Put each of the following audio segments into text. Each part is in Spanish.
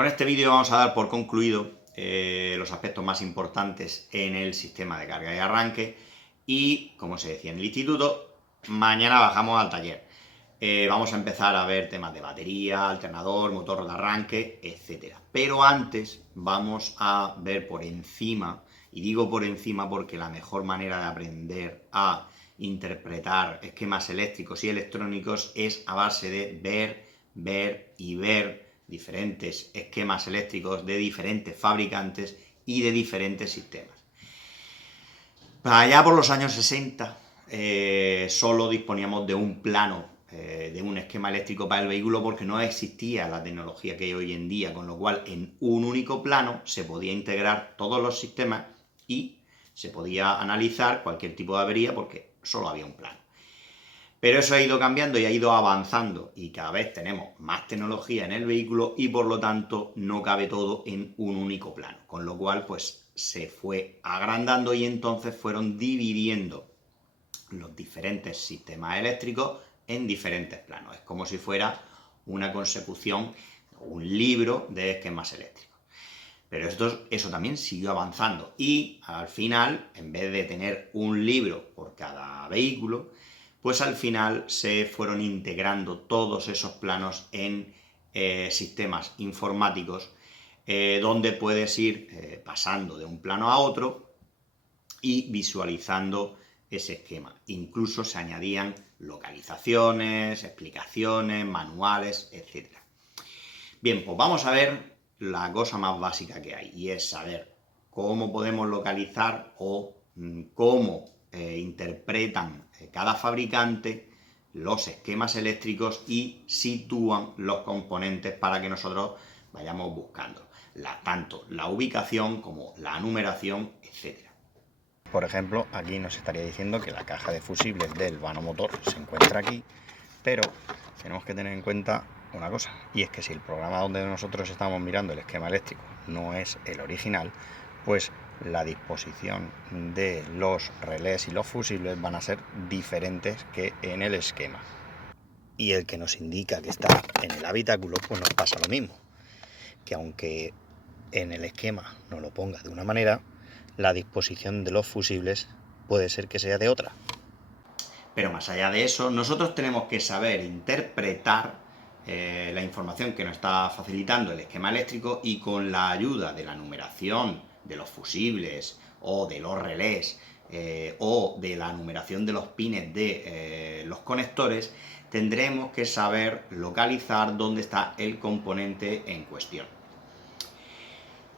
Con este vídeo vamos a dar por concluido los aspectos más importantes en el sistema de carga y arranque y, como se decía en el instituto, mañana bajamos al taller. Vamos a empezar a ver temas de batería, alternador, motor de arranque, etc. Pero antes vamos a ver por encima, y digo por encima porque la mejor manera de aprender a interpretar esquemas eléctricos y electrónicos es a base de ver y ver diferentes esquemas eléctricos de diferentes fabricantes y de diferentes sistemas. Allá por los años 60 solo disponíamos de un plano, de un esquema eléctrico para el vehículo, porque no existía la tecnología que hay hoy en día, con lo cual en un único plano se podía integrar todos los sistemas y se podía analizar cualquier tipo de avería porque solo había un plano. Pero eso ha ido cambiando y ha ido avanzando y cada vez tenemos más tecnología en el vehículo y por lo tanto no cabe todo en un único plano, con lo cual pues se fue agrandando y entonces fueron dividiendo los diferentes sistemas eléctricos en diferentes planos. Es como si fuera una consecución, un libro de esquemas eléctricos. Pero eso también siguió avanzando y al final, en vez de tener un libro por cada vehículo, pues al final se fueron integrando todos esos planos en sistemas informáticos donde puedes ir pasando de un plano a otro y visualizando ese esquema. Incluso se añadían localizaciones, explicaciones, manuales, etc. Bien, pues vamos a ver la cosa más básica que hay, y es saber cómo podemos localizar o cómo interpretan cada fabricante los esquemas eléctricos y sitúan los componentes para que nosotros vayamos buscando tanto la ubicación como la numeración, etc. Por ejemplo, aquí nos estaría diciendo que la caja de fusibles del vano motor se encuentra aquí, pero tenemos que tener en cuenta una cosa, y es que si el programa donde nosotros estamos mirando el esquema eléctrico no es el original, pues la disposición de los relés y los fusibles van a ser diferentes que en el esquema. Y el que nos indica que está en el habitáculo, pues nos pasa lo mismo, que aunque en el esquema nos lo ponga de una manera, la disposición de los fusibles puede ser que sea de otra. Pero más allá de eso, nosotros tenemos que saber interpretar la información que nos está facilitando el esquema eléctrico, y con la ayuda de la numeración de los fusibles o de los relés o de la numeración de los pines de los conectores, tendremos que saber localizar dónde está el componente en cuestión.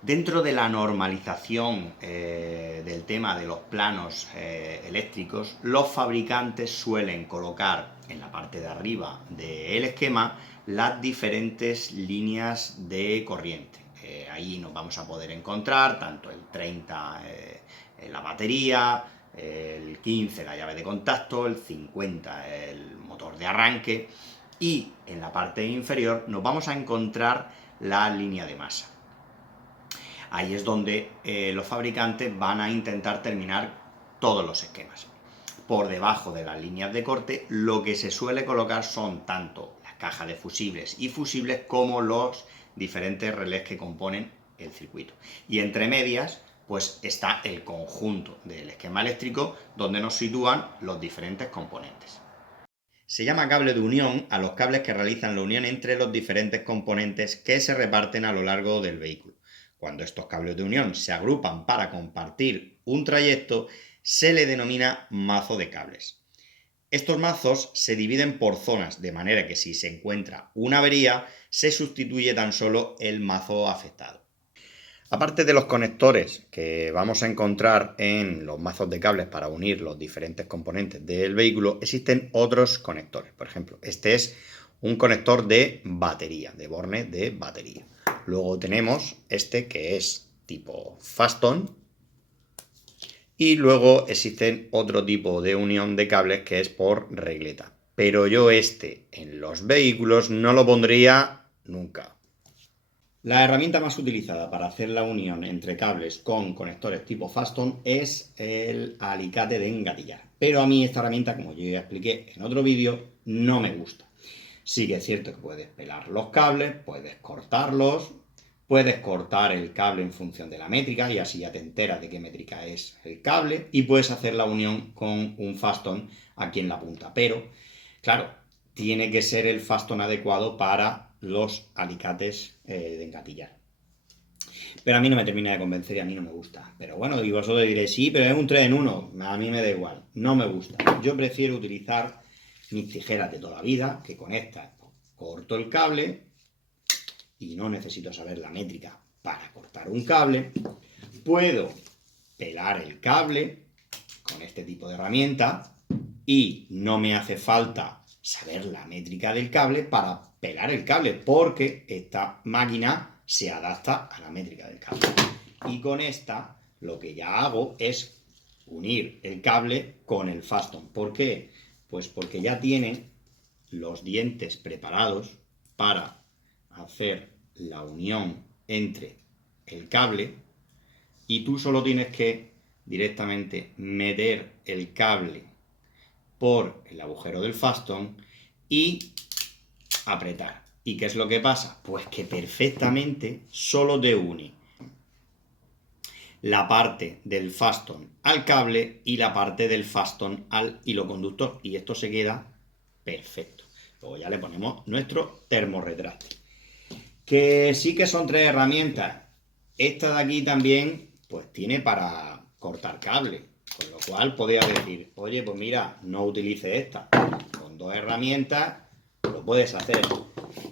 Dentro de la normalización del tema de los planos eléctricos, los fabricantes suelen colocar en la parte de arriba del esquema las diferentes líneas de corriente. Ahí nos vamos a poder encontrar tanto el 30 la batería, el 15 la llave de contacto, el 50 el motor de arranque, y en la parte inferior nos vamos a encontrar la línea de masa. Ahí es donde los fabricantes van a intentar terminar todos los esquemas. Por debajo de las líneas de corte, lo que se suele colocar son tanto las cajas de fusibles y fusibles como los diferentes relés que componen el circuito. Y entre medias, pues está el conjunto del esquema eléctrico donde nos sitúan los diferentes componentes. Se llama cable de unión a los cables que realizan la unión entre los diferentes componentes que se reparten a lo largo del vehículo. Cuando estos cables de unión se agrupan para compartir un trayecto, se le denomina mazo de cables. Estos mazos se dividen por zonas, de manera que si se encuentra una avería, se sustituye tan solo el mazo afectado. Aparte de los conectores que vamos a encontrar en los mazos de cables para unir los diferentes componentes del vehículo, existen otros conectores. Por ejemplo, este es un conector de batería, de borne de batería. Luego tenemos este que es tipo Faston, y luego existen otro tipo de unión de cables que es por regleta. Pero yo en los vehículos no lo pondría nunca. La herramienta más utilizada para hacer la unión entre cables con conectores tipo Faston es el alicate de engatillar. Pero a mí esta herramienta, como yo ya expliqué en otro vídeo, no me gusta. Sí que es cierto que puedes pelar los cables, puedes cortarlos, Puedes cortar el cable en función de la métrica y así ya te enteras de qué métrica es el cable y puedes hacer la unión con un Faston aquí en la punta. Pero, claro, tiene que ser el Faston adecuado para los alicates de engatillar. Pero a mí no me termina de convencer y a mí no me gusta. Pero bueno, y vosotros diréis, sí, pero es un 3 en 1. A mí me da igual, no me gusta. Yo prefiero utilizar mis tijeras de toda la vida, que con estas corto el cable y no necesito saber la métrica para cortar un cable. Puedo pelar el cable con este tipo de herramienta y no me hace falta saber la métrica del cable para pelar el cable, porque esta máquina se adapta a la métrica del cable. Y con esta lo que ya hago es unir el cable con el Faston. ¿Por qué? Pues porque ya tiene los dientes preparados para hacer la unión entre el cable y tú solo tienes que directamente meter el cable por el agujero del Faston y apretar. ¿Y qué es lo que pasa? Pues que perfectamente solo te une la parte del Faston al cable y la parte del Faston al hilo conductor. Y esto se queda perfecto. Luego ya le ponemos nuestro termorretracte. Que sí que son 3 herramientas. Esta de aquí también, pues tiene para cortar cable. Con lo cual podría decir, oye, pues mira, no utilice esta. Con 2 herramientas lo puedes hacer.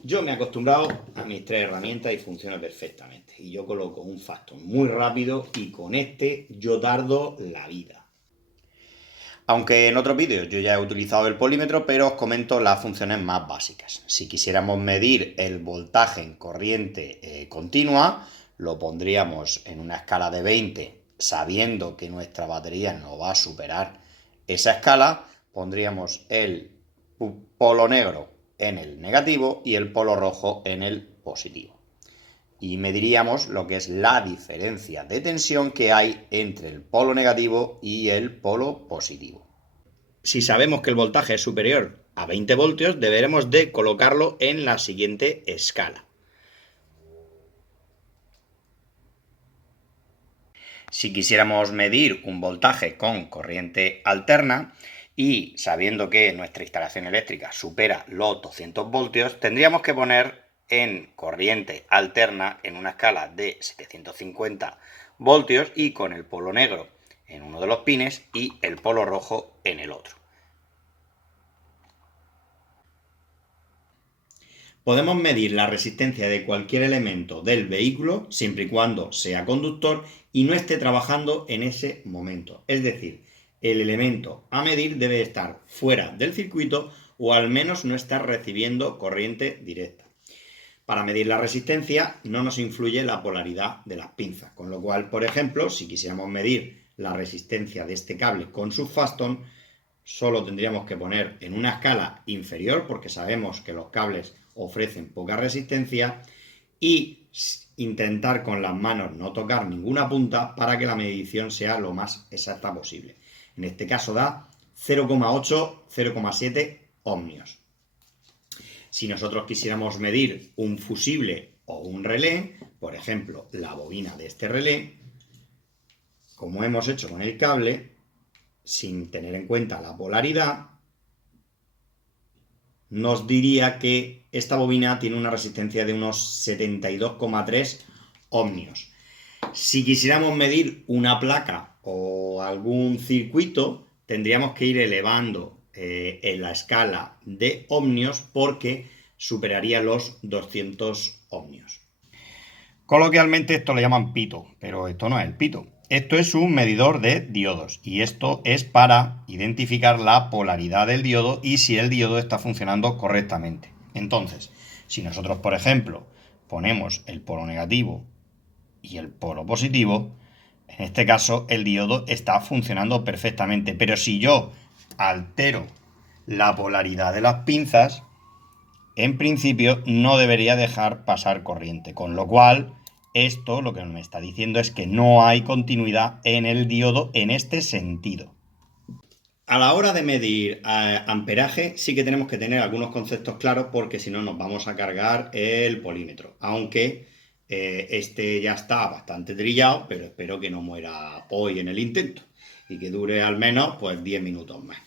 Yo me he acostumbrado a mis 3 herramientas y funciona perfectamente. Y yo coloco un Faston muy rápido y con este yo tardo la vida. Aunque en otros vídeos yo ya he utilizado el polímetro, pero os comento las funciones más básicas. Si quisiéramos medir el voltaje en corriente continua, lo pondríamos en una escala de 20, sabiendo que nuestra batería no va a superar esa escala, pondríamos el polo negro en el negativo y el polo rojo en el positivo. Y mediríamos lo que es la diferencia de tensión que hay entre el polo negativo y el polo positivo. Si sabemos que el voltaje es superior a 20 voltios, deberemos de colocarlo en la siguiente escala. Si quisiéramos medir un voltaje con corriente alterna y sabiendo que nuestra instalación eléctrica supera los 200 voltios, tendríamos que poner en corriente alterna en una escala de 750 voltios y con el polo negro en uno de los pines y el polo rojo en el otro. Podemos medir la resistencia de cualquier elemento del vehículo siempre y cuando sea conductor y no esté trabajando en ese momento. Es decir, el elemento a medir debe estar fuera del circuito o al menos no estar recibiendo corriente directa. Para medir la resistencia no nos influye la polaridad de las pinzas, con lo cual, por ejemplo, si quisiéramos medir la resistencia de este cable con su Faston, solo tendríamos que poner en una escala inferior, porque sabemos que los cables ofrecen poca resistencia, y intentar con las manos no tocar ninguna punta para que la medición sea lo más exacta posible. En este caso da 0,8-0,7 ohmios. Si nosotros quisiéramos medir un fusible o un relé, por ejemplo, la bobina de este relé, como hemos hecho con el cable, sin tener en cuenta la polaridad, nos diría que esta bobina tiene una resistencia de unos 72,3 ohmios. Si quisiéramos medir una placa o algún circuito, tendríamos que ir elevando en la escala de ohmios porque superaría los 200 ohmios. Coloquialmente esto le llaman pito, pero esto no es el pito. Esto es un medidor de diodos y esto es para identificar la polaridad del diodo y si el diodo está funcionando correctamente. Entonces, si nosotros, por ejemplo, ponemos el polo negativo y el polo positivo, en este caso el diodo está funcionando perfectamente. Pero si yo altero la polaridad de las pinzas, en principio no debería dejar pasar corriente, con lo cual esto lo que me está diciendo es que no hay continuidad en el diodo en este sentido. A la hora de medir amperaje sí que tenemos que tener algunos conceptos claros porque si no nos vamos a cargar el polímetro, aunque Este ya está bastante trillado, pero espero que no muera hoy en el intento y que dure al menos pues 10 minutos más.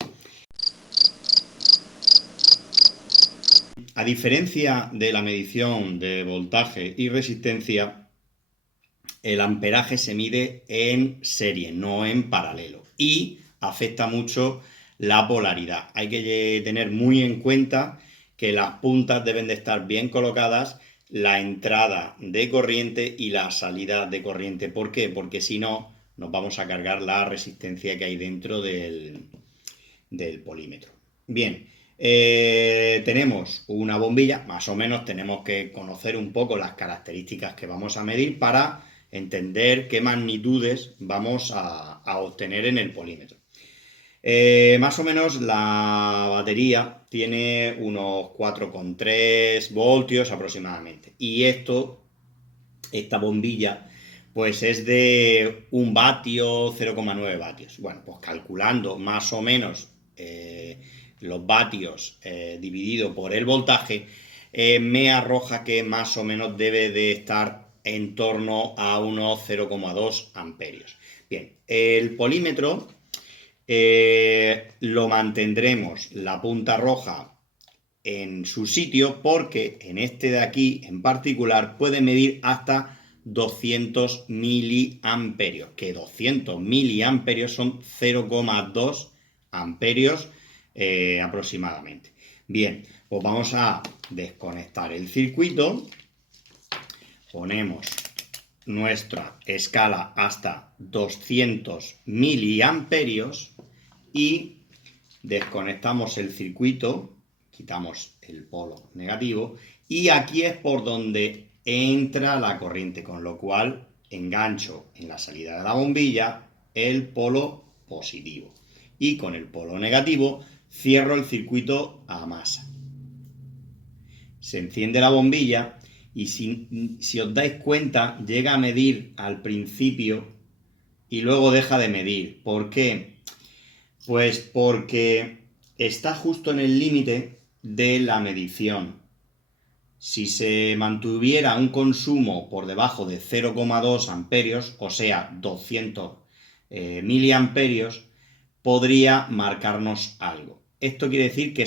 A diferencia de la medición de voltaje y resistencia, el amperaje se mide en serie, no en paralelo, y afecta mucho la polaridad. Hay que tener muy en cuenta que las puntas deben de estar bien colocadas, la entrada de corriente y la salida de corriente. ¿Por qué? Porque si no, nos vamos a cargar la resistencia que hay dentro del polímetro. Bien, tenemos una bombilla, más o menos tenemos que conocer un poco las características que vamos a medir para entender qué magnitudes vamos a obtener en el polímetro. Más o menos la batería tiene unos 4,3 voltios aproximadamente. Y esta bombilla, pues es de 1 vatio, 0,9 vatios. Bueno, pues calculando más o menos los vatios dividido por el voltaje, me arroja que más o menos debe de estar en torno a unos 0,2 amperios. Bien, el polímetro lo mantendremos la punta roja en su sitio porque en este de aquí en particular puede medir hasta 200 miliamperios, que 200 miliamperios son 0,2 amperios aproximadamente. Bien, pues vamos a desconectar el circuito, ponemos nuestra escala hasta 200 miliamperios y desconectamos el circuito, quitamos el polo negativo y aquí es por donde entra la corriente, con lo cual engancho en la salida de la bombilla el polo positivo y con el polo negativo cierro el circuito a masa. Se enciende la bombilla y si os dais cuenta llega a medir al principio y luego deja de medir. ¿Por qué? Pues porque está justo en el límite de la medición. Si se mantuviera un consumo por debajo de 0,2 amperios, o sea, 200 miliamperios, podría marcarnos algo. Esto quiere decir que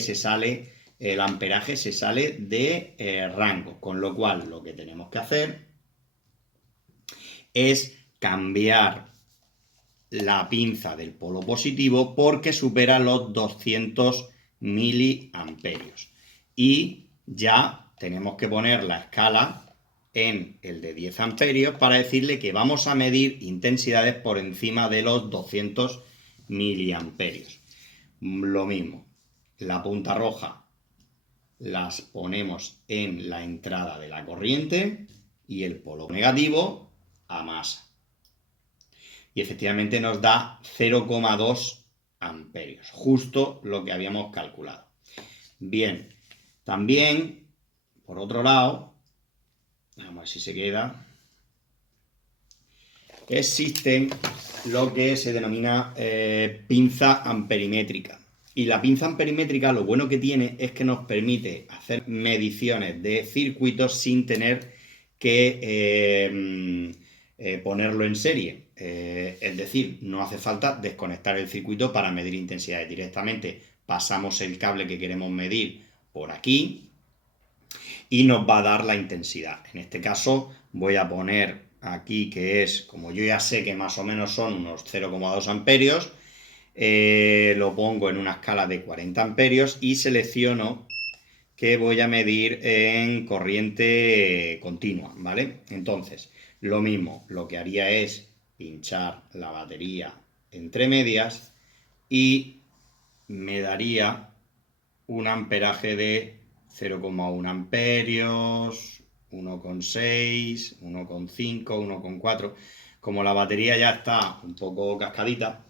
el amperaje se sale de rango, con lo cual lo que tenemos que hacer es cambiar la pinza del polo positivo porque supera los 200 miliamperios. Y ya tenemos que poner la escala en el de 10 amperios para decirle que vamos a medir intensidades por encima de los 200 miliamperios. Lo mismo, la punta roja las ponemos en la entrada de la corriente y el polo negativo a masa. Y efectivamente nos da 0,2 amperios, justo lo que habíamos calculado. Bien, también, por otro lado, vamos a ver si se queda, existen lo que se denomina pinza amperimétrica. Y la pinza amperimétrica lo bueno que tiene es que nos permite hacer mediciones de circuitos sin tener que ponerlo en serie. Es decir, no hace falta desconectar el circuito para medir intensidades. Directamente pasamos el cable que queremos medir por aquí y nos va a dar la intensidad. En este caso voy a poner aquí que es, como yo ya sé que más o menos son unos 0,2 amperios, lo pongo en una escala de 40 amperios y selecciono que voy a medir en corriente continua, ¿vale? Entonces, lo mismo, lo que haría es pinchar la batería entre medias y me daría un amperaje de 0,1 amperios, 1,6, 1,5, 1,4. Como la batería ya está un poco cascadita,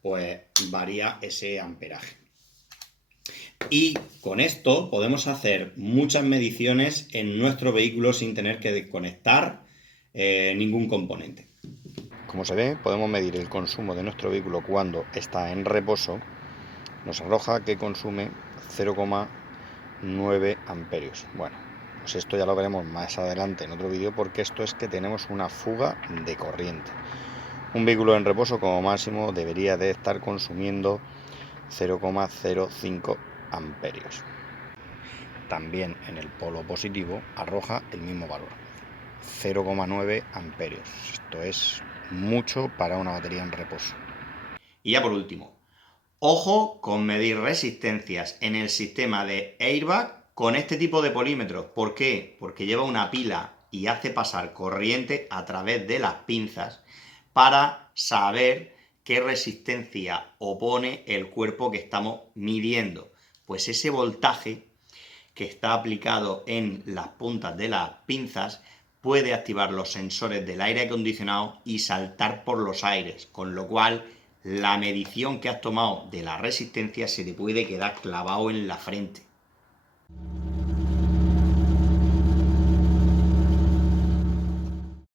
pues varía ese amperaje. Y con esto podemos hacer muchas mediciones en nuestro vehículo sin tener que desconectar ningún componente. Como se ve, podemos medir el consumo de nuestro vehículo cuando está en reposo. Nos arroja que consume 0,9 amperios. Bueno, Pues esto ya lo veremos más adelante en otro vídeo, porque esto es que tenemos una fuga de corriente. Un vehículo en reposo como máximo debería de estar consumiendo 0,05 amperios. También en el polo positivo arroja el mismo valor, 0,9 amperios. Esto es mucho para una batería en reposo. Y ya por último, ojo con medir resistencias en el sistema de airbag con este tipo de polímetros. ¿Por qué? Porque lleva una pila y hace pasar corriente a través de las pinzas para saber qué resistencia opone el cuerpo que estamos midiendo. Pues ese voltaje que está aplicado en las puntas de las pinzas puede activar los sensores del aire acondicionado y saltar por los aires, con lo cual la medición que has tomado de la resistencia se te puede quedar clavado en la frente.